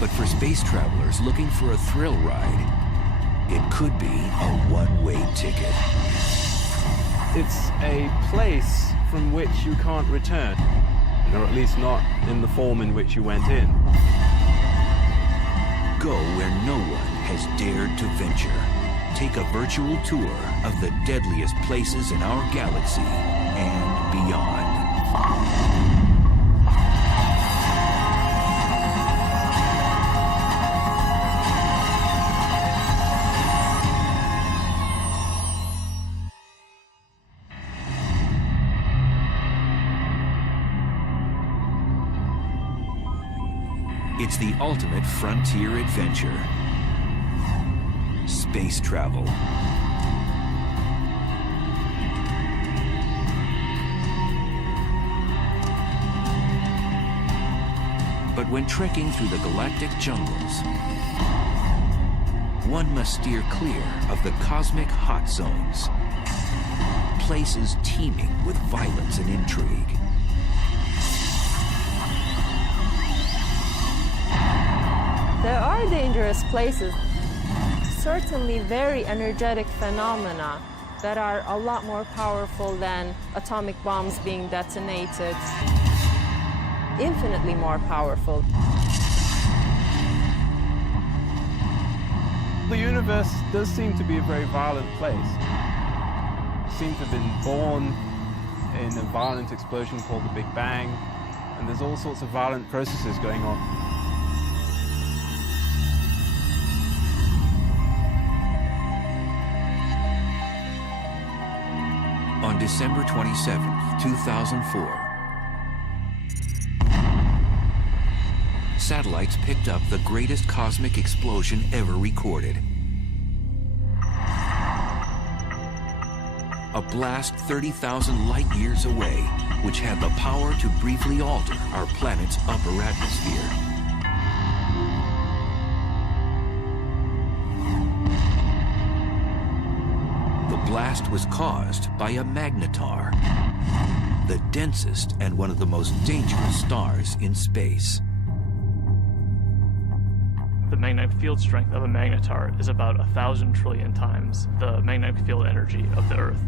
But for space travelers looking for a thrill ride, it could be a one-way ticket. It's a place from which you can't return, or at least not in the form in which you went in. Go where no one has dared to venture. Take a virtual tour of the deadliest places in our galaxy and beyond. It's the ultimate frontier adventure. Space travel. But when trekking through the galactic jungles, one must steer clear of the cosmic hot zones, places teeming with violence and intrigue. There are dangerous places, certainly very energetic phenomena that are a lot more powerful than atomic bombs being detonated, infinitely more powerful. The universe does seem to be a very violent place. It seems to have been born in a violent explosion called the Big Bang, and there's all sorts of violent processes going on. On December 27th, 2004, satellites picked up the greatest cosmic explosion ever recorded. A blast 30,000 light years away, which had the power to briefly alter our planet's upper atmosphere. The blast was caused by a magnetar, the densest and one of the most dangerous stars in space. The magnetic field strength of a magnetar is about 1,000 trillion times the magnetic field energy of the Earth.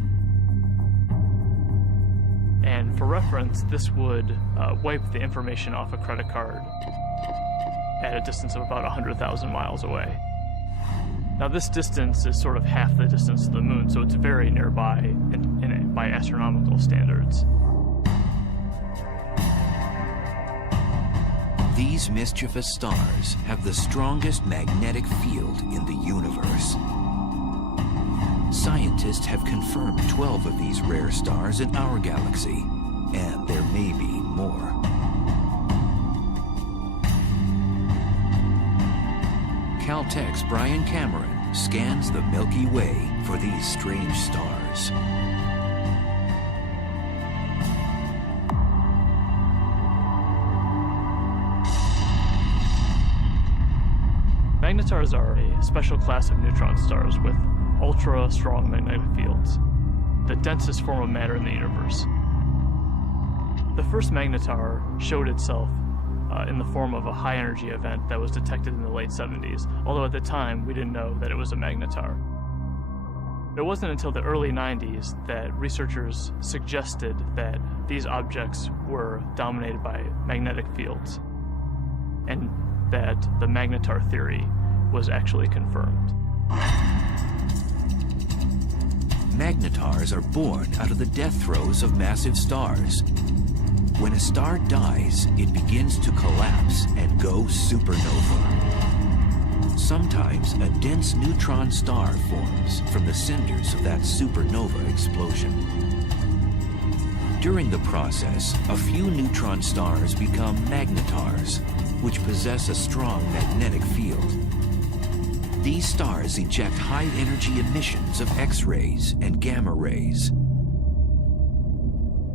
And for reference, this would wipe the information off a credit card at a distance of about 100,000 miles away. Now this distance is sort of half the distance to the moon, so it's very nearby by astronomical standards. These mischievous stars have the strongest magnetic field in the universe. Scientists have confirmed 12 of these rare stars in our galaxy, and there may be more. Caltech's Brian Cameron scans the Milky Way for these strange stars. Magnetars are a special class of neutron stars with ultra-strong magnetic fields, the densest form of matter in the universe. The first magnetar showed itself in the form of a high-energy event that was detected in the late 70s, although at the time we didn't know that it was a magnetar. It wasn't until the early 90s that researchers suggested that these objects were dominated by magnetic fields, and that the magnetar theory was actually confirmed. Magnetars are born out of the death throes of massive stars. When a star dies, it begins to collapse and go supernova. Sometimes a dense neutron star forms from the cinders of that supernova explosion. During the process, a few neutron stars become magnetars, which possess a strong magnetic field. These stars eject high-energy emissions of X-rays and gamma rays.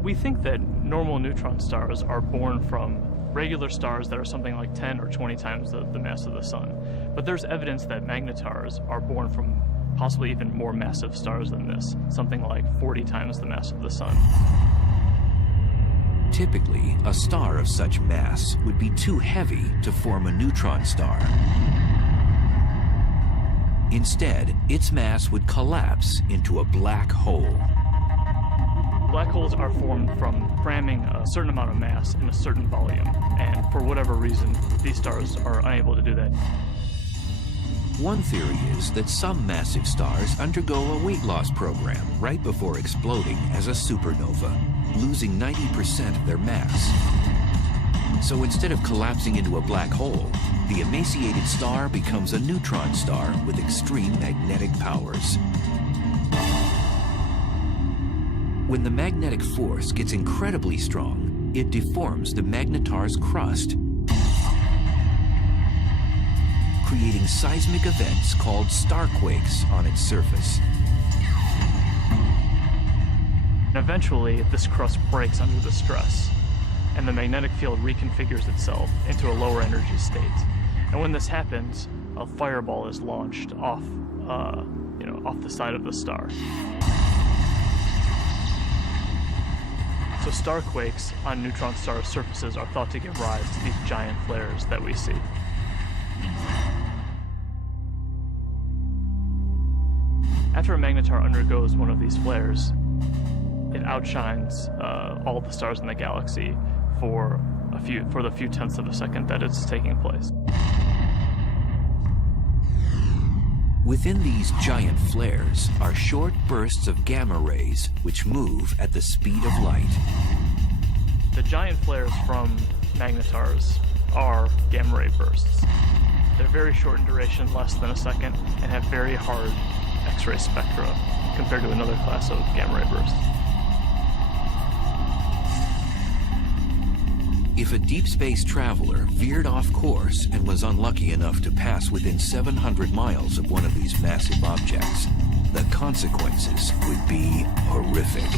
We think that normal neutron stars are born from regular stars that are something like 10 or 20 times the mass of the sun. But there's evidence that magnetars are born from possibly even more massive stars than this, something like 40 times the mass of the sun. Typically, a star of such mass would be too heavy to form a neutron star. Instead, its mass would collapse into a black hole. Black holes are formed from cramming a certain amount of mass in a certain volume, and for whatever reason, these stars are unable to do that. One theory is that some massive stars undergo a weight loss program right before exploding as a supernova, losing 90% of their mass. So instead of collapsing into a black hole, the emaciated star becomes a neutron star with extreme magnetic powers. When the magnetic force gets incredibly strong, it deforms the magnetar's crust, creating seismic events called starquakes on its surface. And eventually, this crust breaks under the stress, and the magnetic field reconfigures itself into a lower energy state. And when this happens, a fireball is launched off the side of the star. So starquakes on neutron star surfaces are thought to give rise to these giant flares that we see. After a magnetar undergoes one of these flares, it outshines all the stars in the galaxy for the few tenths of a second that it's taking place. Within these giant flares are short bursts of gamma rays which move at the speed of light. The giant flares from magnetars are gamma ray bursts. They're very short in duration, less than a second, and have very hard X-ray spectra compared to another class of gamma ray bursts. If a deep space traveler veered off course and was unlucky enough to pass within 700 miles of one of these massive objects, the consequences would be horrific.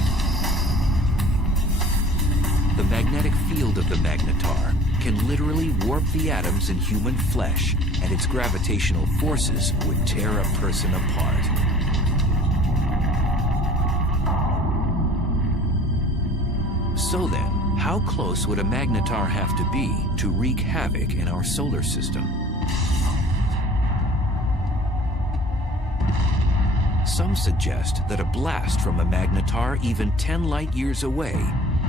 The magnetic field of the magnetar can literally warp the atoms in human flesh, and its gravitational forces would tear a person apart. So then, how close would a magnetar have to be to wreak havoc in our solar system? Some suggest that a blast from a magnetar even 10 light years away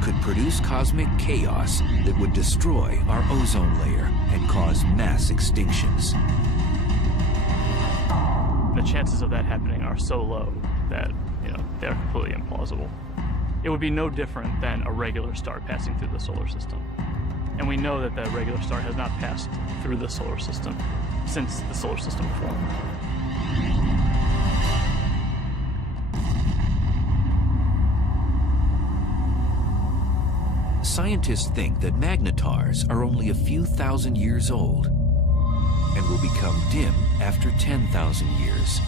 could produce cosmic chaos that would destroy our ozone layer and cause mass extinctions. The chances of that happening are so low that, they're completely implausible. It would be no different than a regular star passing through the solar system. And we know that the regular star has not passed through the solar system since the solar system formed. Scientists think that magnetars are only a few thousand years old and will become dim after 10,000 years.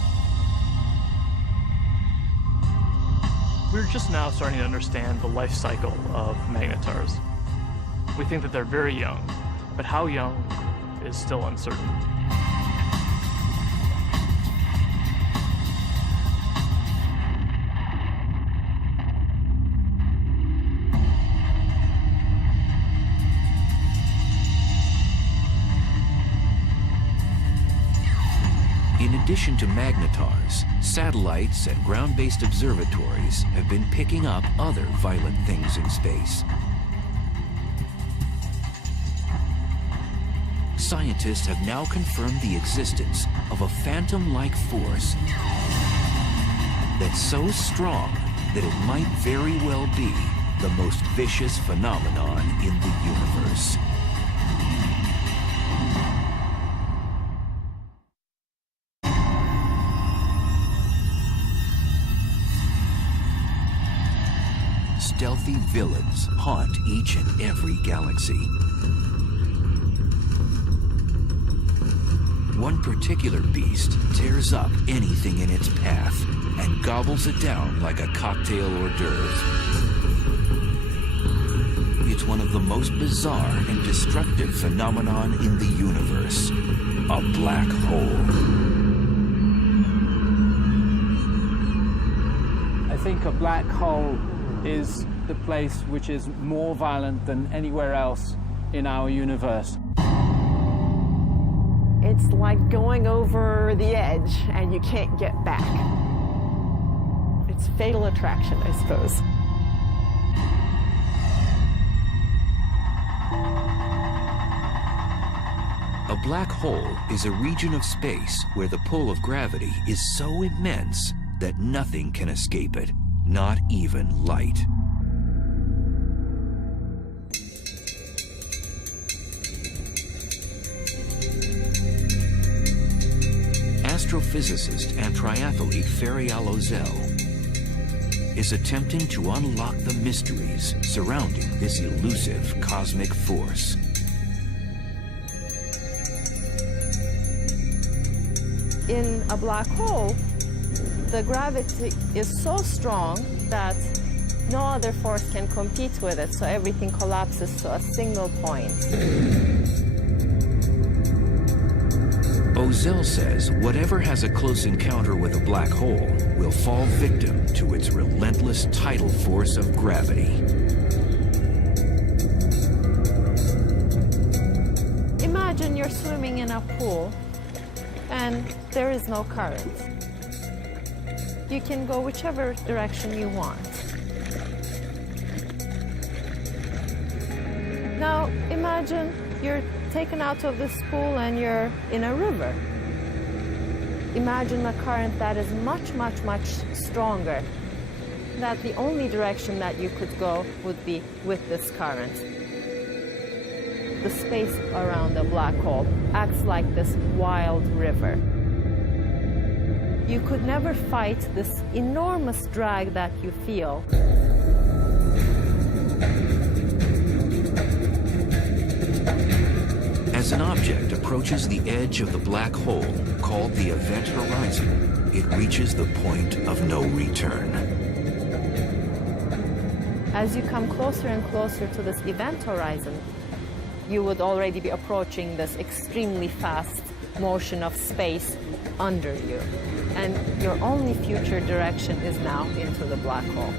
We're just now starting to understand the life cycle of magnetars. We think that they're very young, but how young is still uncertain. In addition to magnetars, satellites and ground-based observatories have been picking up other violent things in space. Scientists have now confirmed the existence of a phantom-like force that's so strong that it might very well be the most vicious phenomenon in the universe. Stealthy villains haunt each and every galaxy. One particular beast tears up anything in its path and gobbles it down like a cocktail hors d'oeuvre. It's one of the most bizarre and destructive phenomenon in the universe, a black hole. I think a black hole is the place which is more violent than anywhere else in our universe. It's like going over the edge and you can't get back. It's fatal attraction, I suppose. A black hole is a region of space where the pull of gravity is so immense that nothing can escape it, not even light. Astrophysicist and triathlete Ferial Ozel is attempting to unlock the mysteries surrounding this elusive cosmic force. In a black hole, the gravity is so strong that no other force can compete with it, so everything collapses to a single point. Ozel says whatever has a close encounter with a black hole will fall victim to its relentless tidal force of gravity. Imagine you're swimming in a pool and there is no current. You can go whichever direction you want. Now imagine you're taken out of this pool and you're in a river. Imagine a current that is much, much, much stronger. That the only direction that you could go would be with this current. The space around a black hole acts like this wild river. You could never fight this enormous drag that you feel. As an object approaches the edge of the black hole, called the event horizon, it reaches the point of no return. As you come closer and closer to this event horizon, you would already be approaching this extremely fast motion of space under you. And your only future direction is now into the black hole.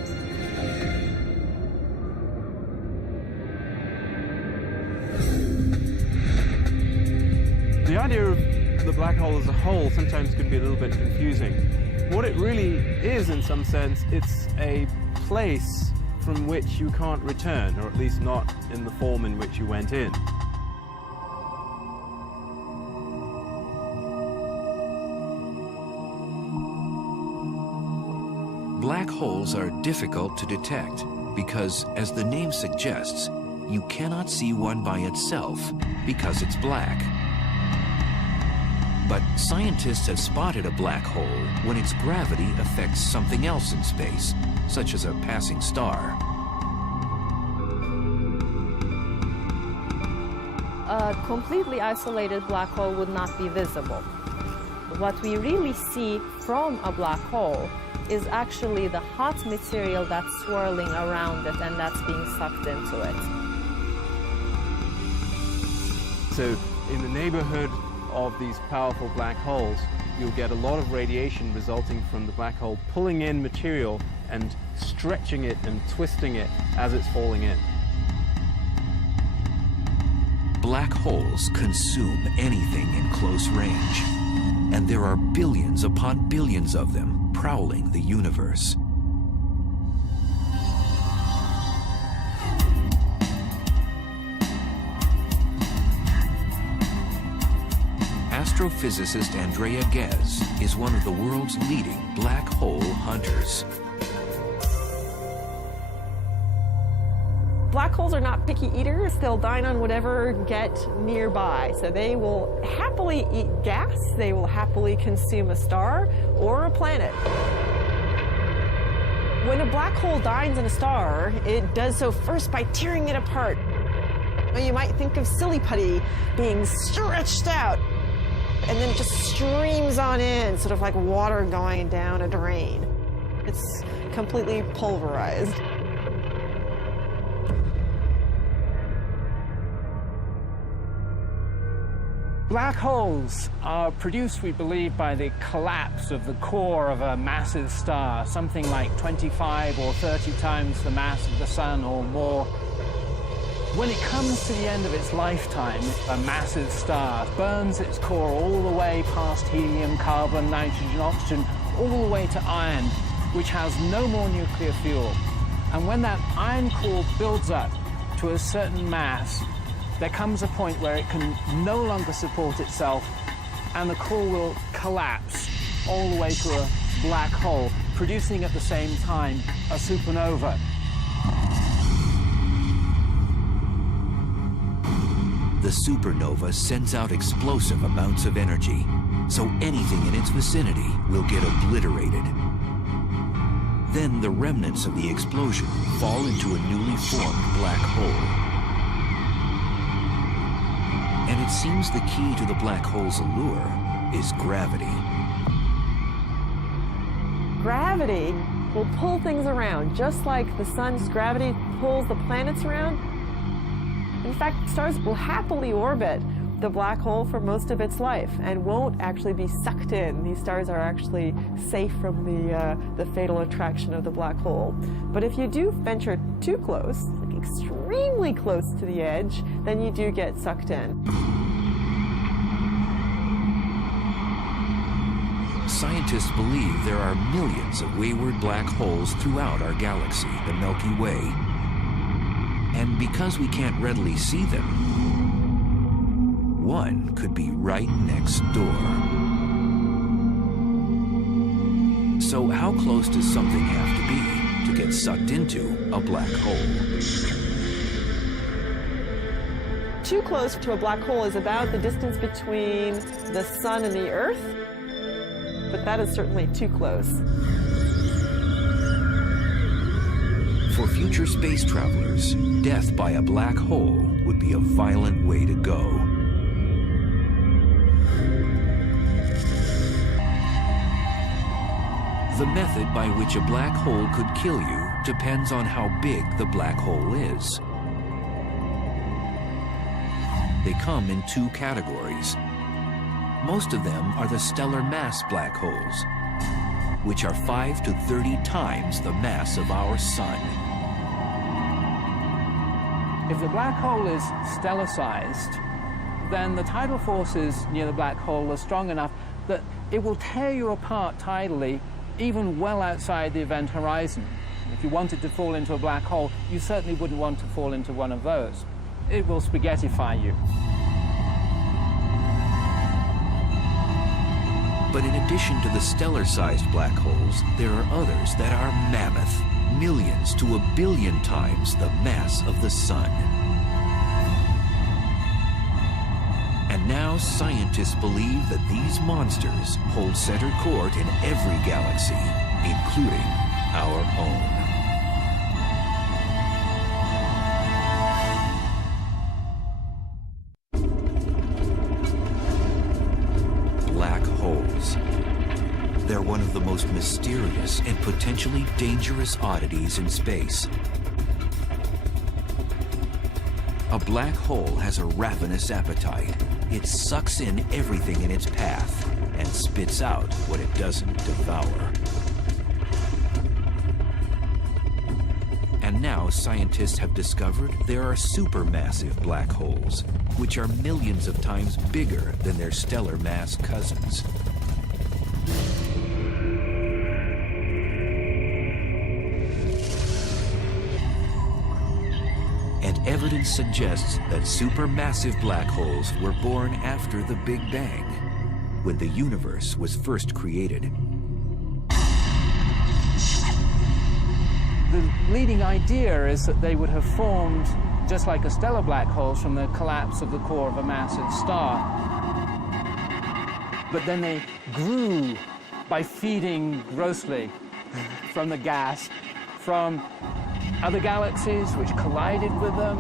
The idea of the black hole as a whole sometimes can be a little bit confusing. What it really is, in some sense, it's a place from which you can't return, or at least not in the form in which you went in. Black holes are difficult to detect because, as the name suggests, you cannot see one by itself because it's black. But scientists have spotted a black hole when its gravity affects something else in space, such as a passing star. A completely isolated black hole would not be visible. What we really see from a black hole is actually the hot material that's swirling around it and that's being sucked into it. So in the neighborhood of these powerful black holes, you'll get a lot of radiation resulting from the black hole pulling in material and stretching it and twisting it as it's falling in. Black holes consume anything in close range, and there are billions upon billions of them prowling the universe. Astrophysicist Andrea Ghez is one of the world's leading black hole hunters. Black holes are not picky eaters. They'll dine on whatever get nearby. So they will happily eat gas. They will happily consume a star or a planet. When a black hole dines on a star, it does so first by tearing it apart. You might think of silly putty being stretched out, and then it just streams on in, sort of like water going down a drain. It's completely pulverized. Black holes are produced, we believe, by the collapse of the core of a massive star, something like 25 or 30 times the mass of the sun or more. When it comes to the end of its lifetime, a massive star burns its core all the way past helium, carbon, nitrogen, oxygen, all the way to iron, which has no more nuclear fuel. And when that iron core builds up to a certain mass, there comes a point where it can no longer support itself, and the core will collapse all the way to a black hole, producing at the same time a supernova. The supernova sends out explosive amounts of energy, so anything in its vicinity will get obliterated. Then the remnants of the explosion fall into a newly formed black hole. And it seems the key to the black hole's allure is gravity. Gravity will pull things around, just like the sun's gravity pulls the planets around. In fact, stars will happily orbit the black hole for most of its life and won't actually be sucked in. These stars are actually safe from the fatal attraction of the black hole. But if you do venture too close, like extremely close to the edge, then you do get sucked in. Scientists believe there are millions of wayward black holes throughout our galaxy, the Milky Way. And because we can't readily see them, one could be right next door. So how close does something have to be to get sucked into a black hole? Too close to a black hole is about the distance between the sun and the Earth, but that is certainly too close. For future space travelers, death by a black hole would be a violent way to go. The method by which a black hole could kill you depends on how big the black hole is. They come in two categories. Most of them are the stellar mass black holes, which are 5 to 30 times the mass of our sun. If the black hole is stellar-sized, then the tidal forces near the black hole are strong enough that it will tear you apart tidally, even well outside the event horizon. If you wanted to fall into a black hole, you certainly wouldn't want to fall into one of those. It will spaghettify you. But in addition to the stellar-sized black holes, there are others that are mammoth, millions to a billion times the mass of the sun. And now scientists believe that these monsters hold center court in every galaxy, including our own. Black holes. They're one of the most mysterious and potentially dangerous oddities in space. A black hole has a ravenous appetite. It sucks in everything in its path and spits out what it doesn't devour. And now scientists have discovered there are supermassive black holes, which are millions of times bigger than their stellar mass cousins. And evidence suggests that supermassive black holes were born after the Big Bang, when the universe was first created. The leading idea is that they would have formed just like a stellar black hole from the collapse of the core of a massive star. But then they grew by feeding grossly from the gas, from other galaxies which collided with them.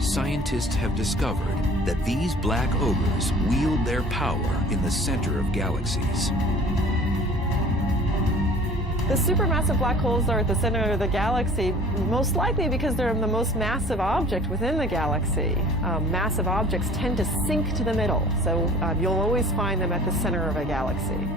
Scientists have discovered that these black ogres wield their power in the center of galaxies. The supermassive black holes are at the center of the galaxy, most likely because they're the most massive object within the galaxy. Massive objects tend to sink to the middle, so you'll always find them at the center of a galaxy.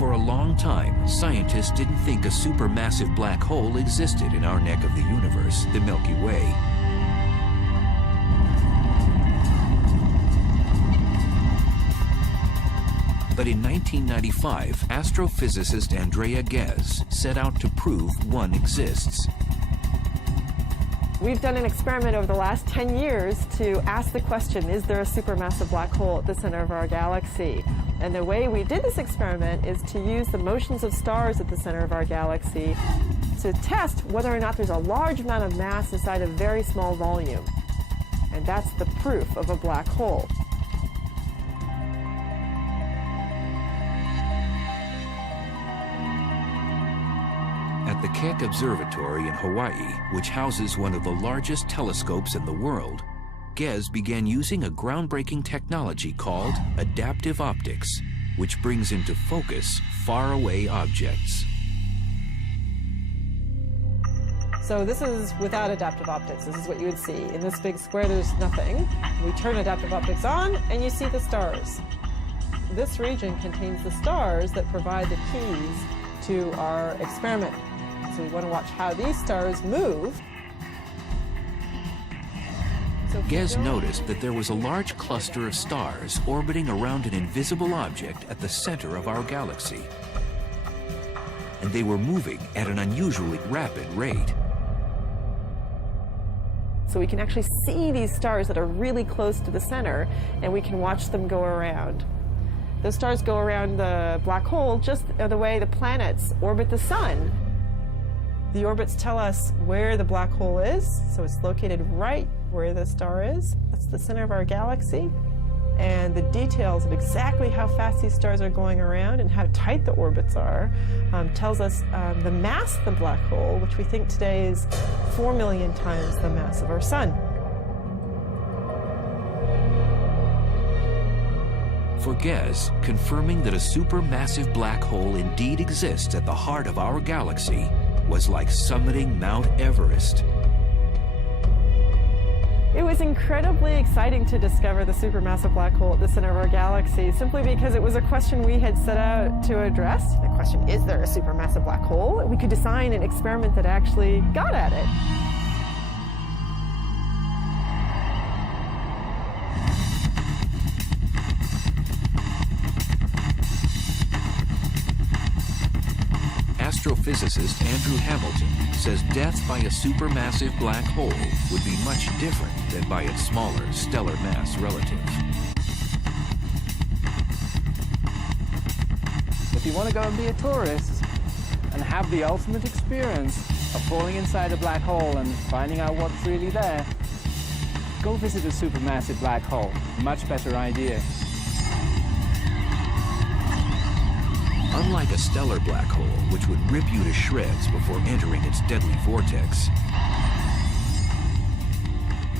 For a long time, scientists didn't think a supermassive black hole existed in our neck of the universe, the Milky Way. But in 1995, astrophysicist Andrea Ghez set out to prove one exists. We've done an experiment over the last 10 years to ask the question, is there a supermassive black hole at the center of our galaxy? And the way we did this experiment is to use the motions of stars at the center of our galaxy to test whether or not there's a large amount of mass inside a very small volume. And that's the proof of a black hole. At the Keck Observatory in Hawaii, which houses one of the largest telescopes in the world, Ghez began using a groundbreaking technology called adaptive optics, which brings into focus faraway objects. So this is without adaptive optics. This is what you would see. In this big square, there's nothing. We turn adaptive optics on, and you see the stars. This region contains the stars that provide the keys to our experiment. So we want to watch how these stars move. Ghez noticed that there was a large cluster of stars orbiting around an invisible object at the center of our galaxy. And they were moving at an unusually rapid rate. So we can actually see these stars that are really close to the center, and we can watch them go around. Those stars go around the black hole just the way the planets orbit the sun. The orbits tell us where the black hole is, so it's located right where the star is. That's the center of our galaxy. And the details of exactly how fast these stars are going around and how tight the orbits are tells us the mass of the black hole, which we think today is 4 million times the mass of our sun. For Ghez, confirming that a supermassive black hole indeed exists at the heart of our galaxy was like summiting Mount Everest. It was incredibly exciting to discover the supermassive black hole at the center of our galaxy, simply because it was a question we had set out to address. The question, is there a supermassive black hole? We could design an experiment that actually got at it. Astrophysicist Andrew Hamilton says death by a supermassive black hole would be much different than by its smaller stellar mass relative. If you want to go and be a tourist and have the ultimate experience of falling inside a black hole and finding out what's really there, go visit a supermassive black hole. Much better idea. Unlike a stellar black hole, which would rip you to shreds before entering its deadly vortex,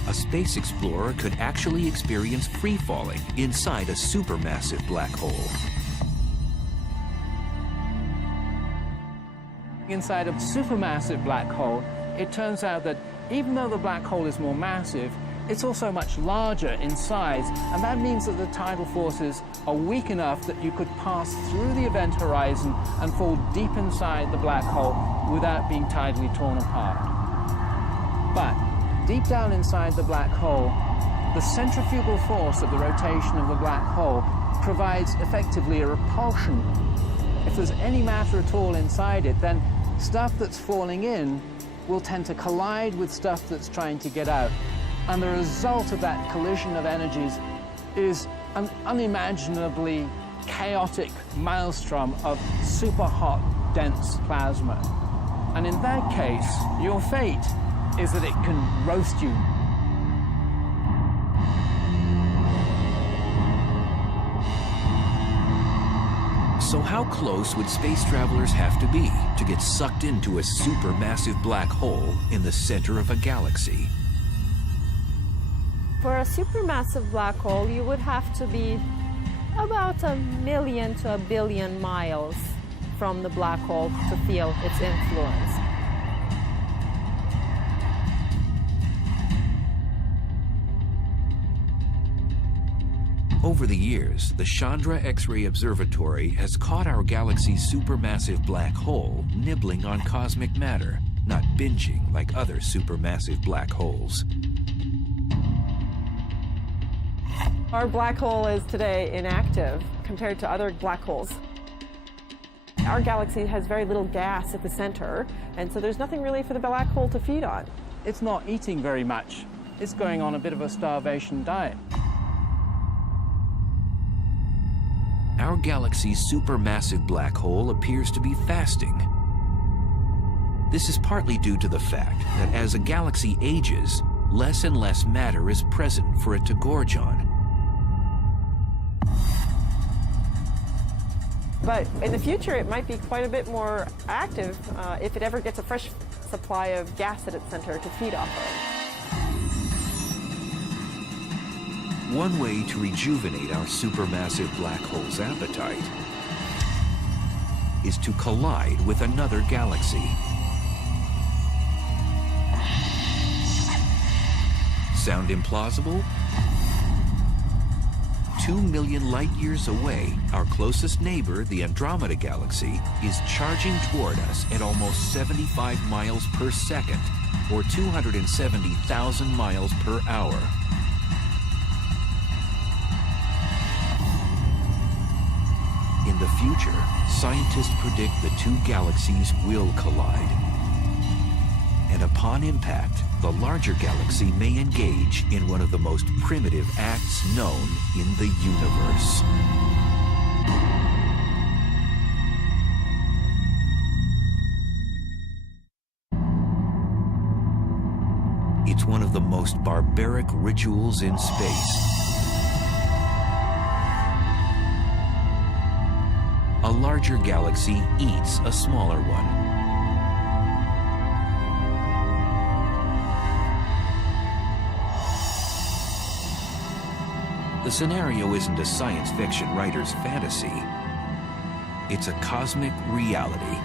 a space explorer could actually experience free-falling inside a supermassive black hole. Inside a supermassive black hole, it turns out that even though the black hole is more massive, it's also much larger in size, and that means that the tidal forces are weak enough that you could pass through the event horizon and fall deep inside the black hole without being tidally torn apart. But deep down inside the black hole, the centrifugal force of the rotation of the black hole provides effectively a repulsion. If there's any matter at all inside it, then stuff that's falling in will tend to collide with stuff that's trying to get out. And the result of that collision of energies is an unimaginably chaotic maelstrom of super hot, dense plasma. And in that case, your fate is that it can roast you. So how close would space travelers have to be to get sucked into a supermassive black hole in the center of a galaxy? For a supermassive black hole, you would have to be about 1 million to 1 billion miles from the black hole to feel its influence. Over the years, the Chandra X-ray Observatory has caught our galaxy's supermassive black hole nibbling on cosmic matter, not binging like other supermassive black holes. Our black hole is today inactive compared to other black holes. Our galaxy has very little gas at the center, and so there's nothing really for the black hole to feed on. It's not eating very much. It's going on a bit of a starvation diet. Our galaxy's supermassive black hole appears to be fasting. This is partly due to the fact that as a galaxy ages, less and less matter is present for it to gorge on. But in the future, it might be quite a bit more active if it ever gets a fresh supply of gas at its center to feed off of. One way to rejuvenate our supermassive black hole's appetite is to collide with another galaxy. Sound implausible? 2 million light-years away, our closest neighbor, the Andromeda Galaxy, is charging toward us at almost 75 miles per second, or 270,000 miles per hour. In the future, scientists predict the two galaxies will collide. And upon impact, the larger galaxy may engage in one of the most primitive acts known in the universe. It's one of the most barbaric rituals in space. A larger galaxy eats a smaller one. The scenario isn't a science fiction writer's fantasy. It's a cosmic reality.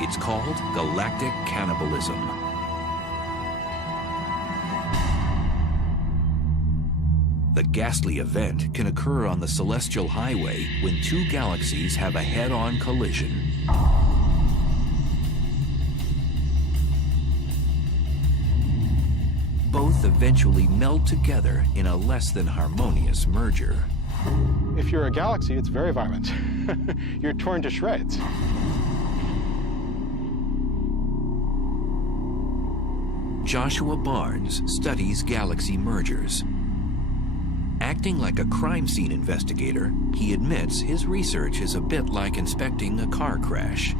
It's called galactic cannibalism. The ghastly event can occur on the celestial highway when two galaxies have a head-on collision. Both eventually meld together in a less than harmonious merger. If you're a galaxy, it's very violent. You're torn to shreds. Joshua Barnes studies galaxy mergers. Acting like a crime scene investigator, he admits his research is a bit like inspecting a car crash.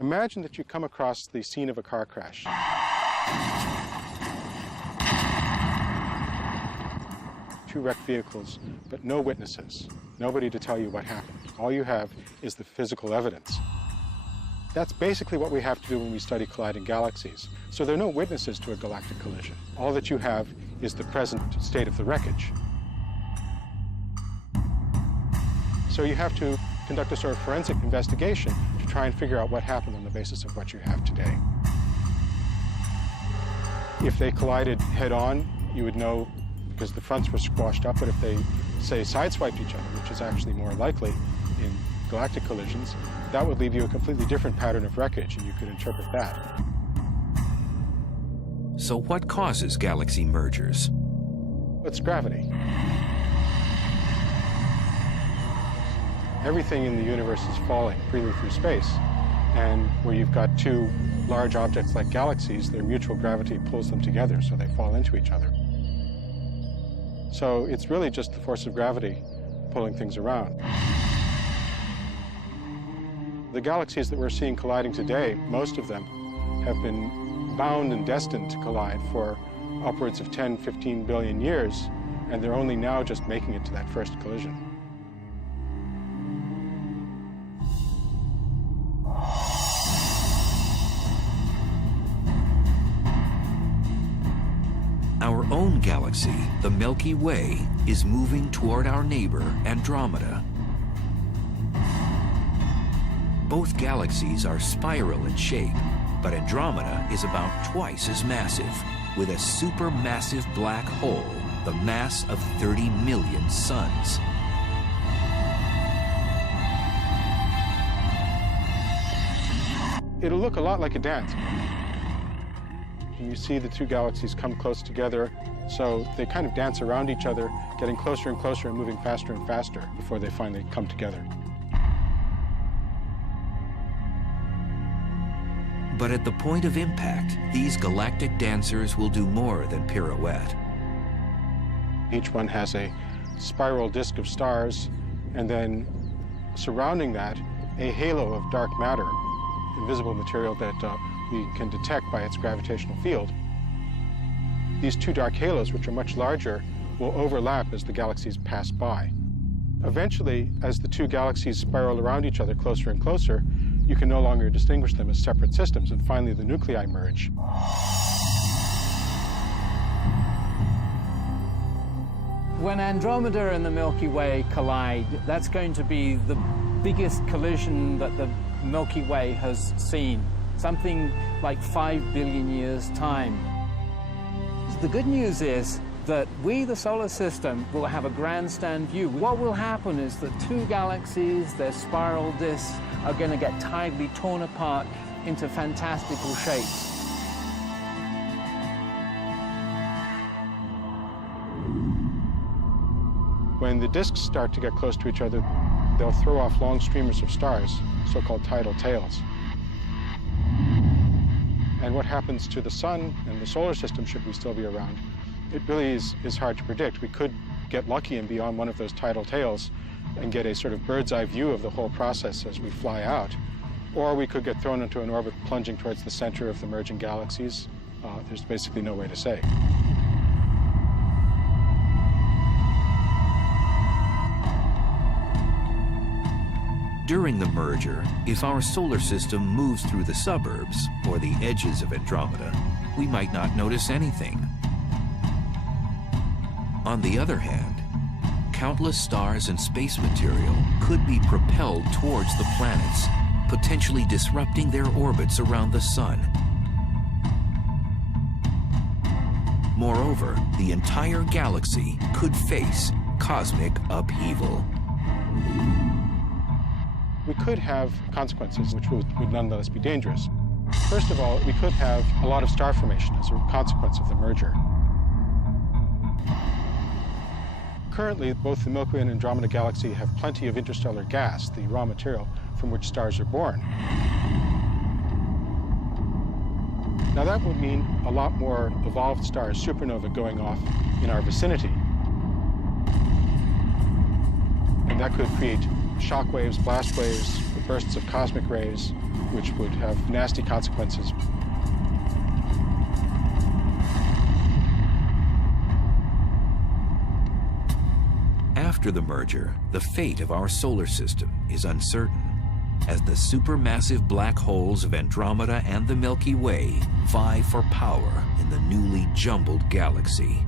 Imagine that you come across the scene of a car crash. Two wrecked vehicles, but no witnesses. Nobody to tell you what happened. All you have is the physical evidence. That's basically what we have to do when we study colliding galaxies. So there are no witnesses to a galactic collision. All that you have is the present state of the wreckage. So you have to conduct a sort of forensic investigation to try and figure out what happened on the basis of what you have today. If they collided head-on, you would know because the fronts were squashed up, but if they, say, sideswiped each other, which is actually more likely in galactic collisions, that would leave you a completely different pattern of wreckage, and you could interpret that. So what causes galaxy mergers? It's gravity. Everything in the universe is falling freely through space, and where you've got two large objects like galaxies, their mutual gravity pulls them together, so they fall into each other. So it's really just the force of gravity pulling things around. The galaxies that we're seeing colliding today, most of them have been bound and destined to collide for upwards of 10, 15 billion years, and they're only now just making it to that first collision. Our own galaxy, the Milky Way, is moving toward our neighbor, Andromeda. Both galaxies are spiral in shape, but Andromeda is about twice as massive, with a supermassive black hole the mass of 30 million suns. It'll look a lot like a dance. And you see the two galaxies come close together, so they kind of dance around each other, getting closer and closer and moving faster and faster before they finally come together. But at the point of impact, these galactic dancers will do more than pirouette. Each one has a spiral disk of stars, and then surrounding that, a halo of dark matter, invisible material that we can detect by its gravitational field. These two dark halos, which are much larger, will overlap as the galaxies pass by. Eventually, as the two galaxies spiral around each other closer and closer, you can no longer distinguish them as separate systems, and finally the nuclei merge. When Andromeda and the Milky Way collide, that's going to be the biggest collision that the Milky Way has seen, something like 5 billion years' time. The good news is that we, the solar system, will have a grandstand view. What will happen is that two galaxies, their spiral disks, are going to get tidally torn apart into fantastical shapes. When the disks start to get close to each other, they'll throw off long streamers of stars, so-called tidal tails. And what happens to the sun and the solar system, should we still be around, it really is hard to predict. We could get lucky and be on one of those tidal tails and get a sort of bird's eye view of the whole process as we fly out. Or we could get thrown into an orbit plunging towards the center of the merging galaxies. There's basically no way to say. During the merger, if our solar system moves through the suburbs or the edges of Andromeda, we might not notice anything. On the other hand, countless stars and space material could be propelled towards the planets, potentially disrupting their orbits around the sun. Moreover, the entire galaxy could face cosmic upheaval. We could have consequences which would nonetheless be dangerous. First of all, we could have a lot of star formation as a consequence of the merger. Currently, both the Milky Way and Andromeda galaxy have plenty of interstellar gas, the raw material from which stars are born. Now that would mean a lot more evolved stars, supernova, going off in our vicinity. And that could create shock waves, blast waves, bursts of cosmic rays, which would have nasty consequences. After the merger, the fate of our solar system is uncertain, as the supermassive black holes of Andromeda and the Milky Way vie for power in the newly jumbled galaxy.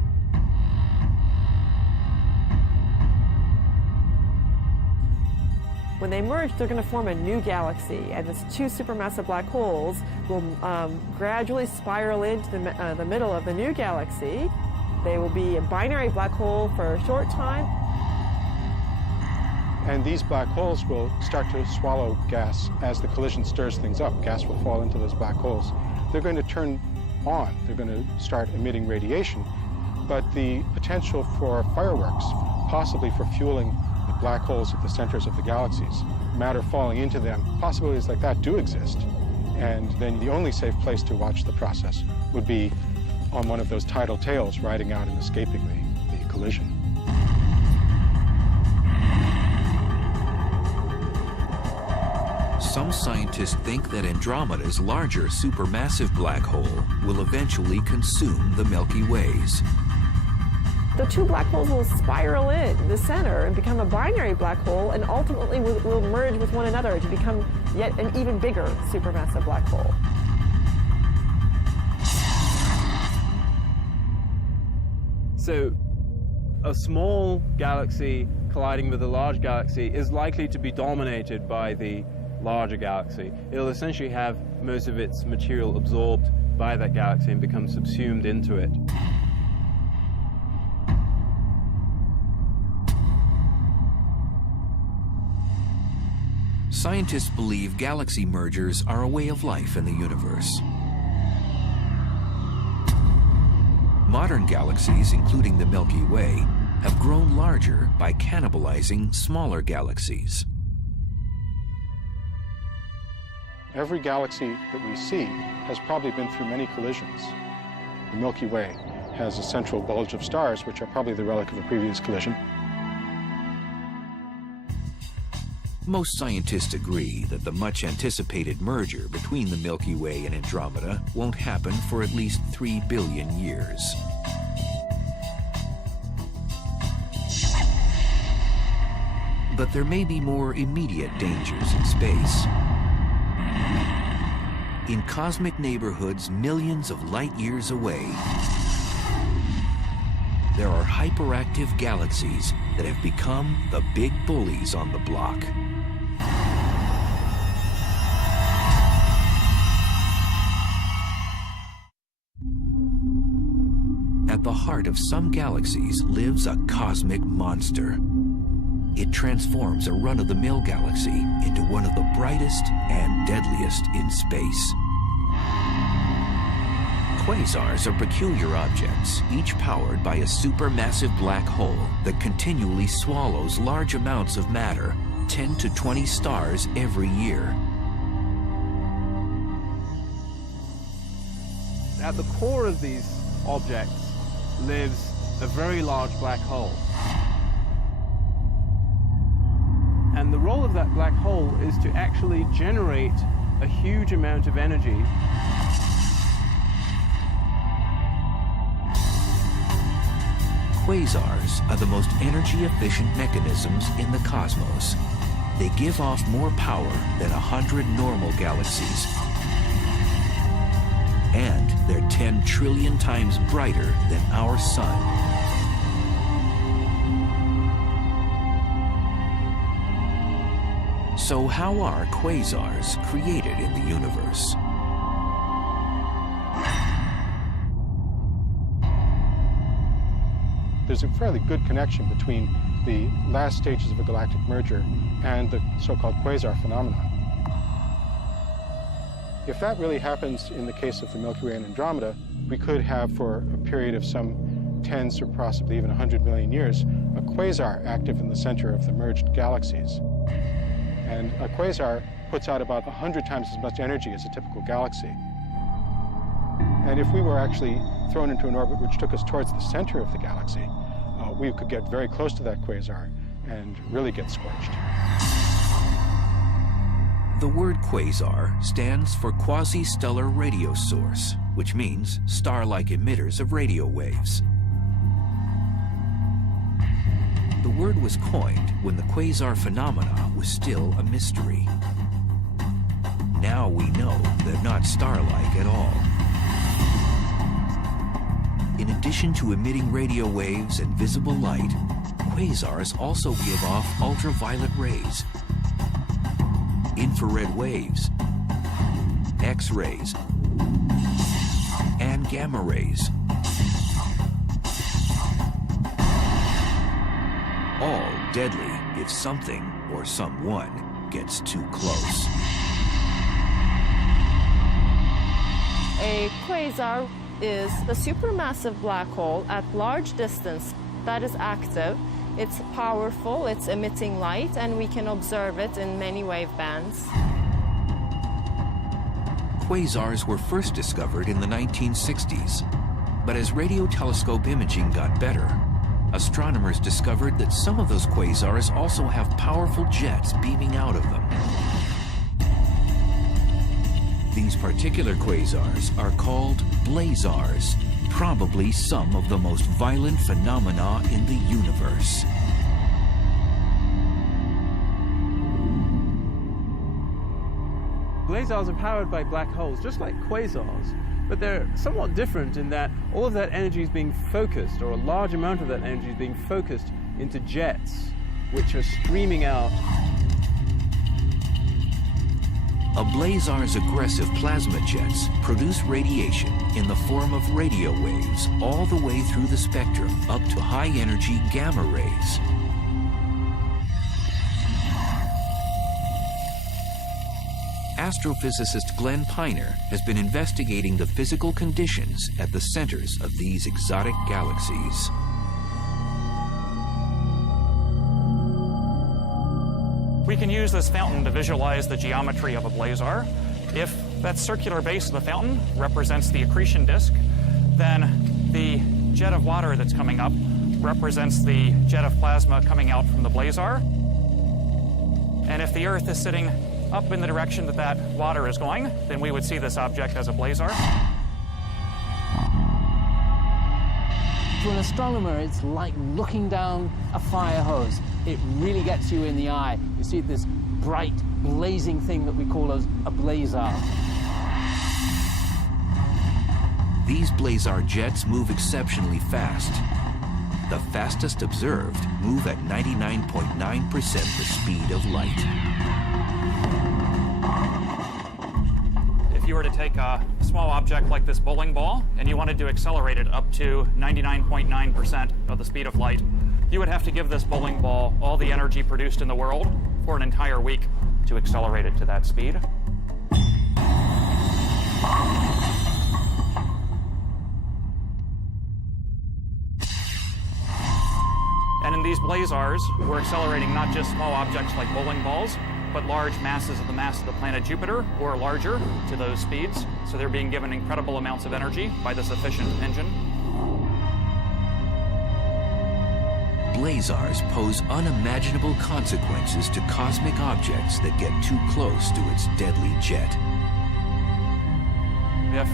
When they merge, they're going to form a new galaxy, and these two supermassive black holes will gradually spiral into the middle of the new galaxy. They will be a binary black hole for a short time. And these black holes will start to swallow gas as the collision stirs things up. Gas will fall into those black holes. They're going to turn on. They're going to start emitting radiation. But the potential for fireworks, possibly for fueling the black holes at the centers of the galaxies, matter falling into them, possibilities like that do exist. And then the only safe place to watch the process would be on one of those tidal tails riding out and escaping the collision. Some scientists think that Andromeda's larger supermassive black hole will eventually consume the Milky Ways. The two black holes will spiral in the center and become a binary black hole, and ultimately will merge with one another to become yet an even bigger supermassive black hole. So a small galaxy colliding with a large galaxy is likely to be dominated by the larger galaxy. It'll essentially have most of its material absorbed by that galaxy and become subsumed into it. Scientists believe galaxy mergers are a way of life in the universe. Modern galaxies, including the Milky Way, have grown larger by cannibalizing smaller galaxies. Every galaxy that we see has probably been through many collisions. The Milky Way has a central bulge of stars, which are probably the relic of a previous collision. Most scientists agree that the much-anticipated merger between the Milky Way and Andromeda won't happen for at least 3 billion years. But there may be more immediate dangers in space. In cosmic neighborhoods millions of light-years away, there are hyperactive galaxies that have become the big bullies on the block. At the heart of some galaxies lives a cosmic monster. It transforms a run-of-the-mill galaxy into one of the brightest and deadliest in space. Quasars are peculiar objects, each powered by a supermassive black hole that continually swallows large amounts of matter, 10 to 20 stars every year. At the core of these objects lives a very large black hole. And the role of that black hole is to actually generate a huge amount of energy. Quasars are the most energy-efficient mechanisms in the cosmos. They give off more power than 100 normal galaxies. And they're 10 trillion times brighter than our sun. So how are quasars created in the universe? There's a fairly good connection between the last stages of a galactic merger and the so-called quasar phenomenon. If that really happens in the case of the Milky Way and Andromeda, we could have, for a period of some tens or possibly even 100 million years, a quasar active in the center of the merged galaxies. And a quasar puts out about 100 times as much energy as a typical galaxy. And if we were actually thrown into an orbit which took us towards the center of the galaxy, we could get very close to that quasar and really get scorched. The word quasar stands for quasi-stellar radio source, which means star-like emitters of radio waves. The word was coined when the quasar phenomena was still a mystery. Now we know they're not star-like at all. In addition to emitting radio waves and visible light, quasars also give off ultraviolet rays, infrared waves, X-rays, and gamma rays. All deadly if something or someone gets too close. A quasar is a supermassive black hole at large distance that is active. It's powerful, it's emitting light, and we can observe it in many wave bands. Quasars were first discovered in the 1960s, but as radio telescope imaging got better, astronomers discovered that some of those quasars also have powerful jets beaming out of them. These particular quasars are called blazars, probably some of the most violent phenomena in the universe. Blazars are powered by black holes, just like quasars, but they're somewhat different in that all of that energy is being focused, or a large amount of that energy is being focused into jets, which are streaming out. A blazar's aggressive plasma jets produce radiation in the form of radio waves all the way through the spectrum up to high-energy gamma rays. Astrophysicist Glenn Piner has been investigating the physical conditions at the centers of these exotic galaxies. We can use this fountain to visualize the geometry of a blazar. If that circular base of the fountain represents the accretion disk, then the jet of water that's coming up represents the jet of plasma coming out from the blazar. And if the Earth is sitting up in the direction that that water is going, then we would see this object as a blazar. To an astronomer, it's like looking down a fire hose. It really gets you in the eye. You see this bright, blazing thing that we call a blazar. These blazar jets move exceptionally fast. The fastest observed move at 99.9% the speed of light. If you were to take a small object like this bowling ball and you wanted to accelerate it up to 99.9% of the speed of light, you would have to give this bowling ball all the energy produced in the world for an entire week to accelerate it to that speed. And in these blazars, we're accelerating not just small objects like bowling balls, but large masses of the mass of the planet Jupiter, or larger, to those speeds. So they're being given incredible amounts of energy by this efficient engine. Blazars pose unimaginable consequences to cosmic objects that get too close to its deadly jet. If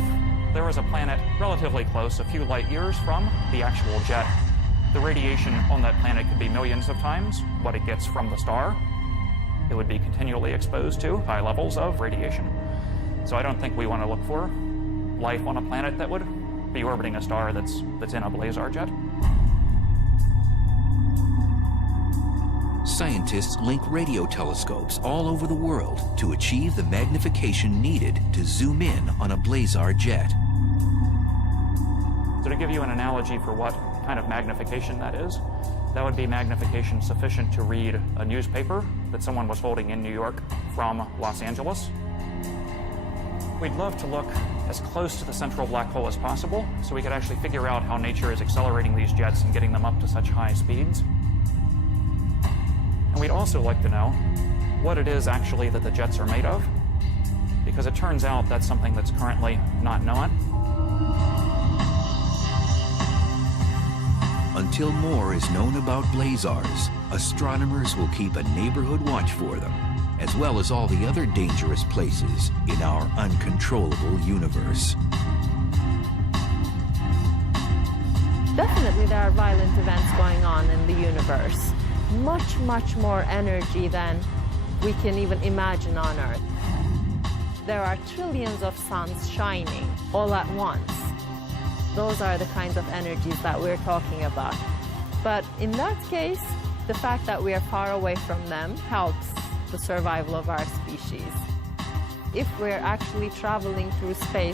there was a planet relatively close, a few light years from the actual jet, the radiation on that planet could be millions of times what it gets from the star. It would be continually exposed to high levels of radiation. So I don't think we want to look for life on a planet that would be orbiting a star that's in a blazar jet. Scientists link radio telescopes all over the world to achieve the magnification needed to zoom in on a blazar jet. So to give you an analogy for what kind of magnification that is, that would be magnification sufficient to read a newspaper that someone was holding in New York from Los Angeles. We'd love to look as close to the central black hole as possible so we could actually figure out how nature is accelerating these jets and getting them up to such high speeds. And we'd also like to know what it is actually that the jets are made of, because it turns out that's something that's currently not known. Until more is known about blazars, astronomers will keep a neighborhood watch for them, as well as all the other dangerous places in our uncontrollable universe. Definitely there are violent events going on in the universe. Much, much more energy than we can even imagine on Earth. There are trillions of suns shining all at once. Those are the kinds of energies that we're talking about. But in that case, the fact that we are far away from them helps the survival of our species. If we're actually traveling through space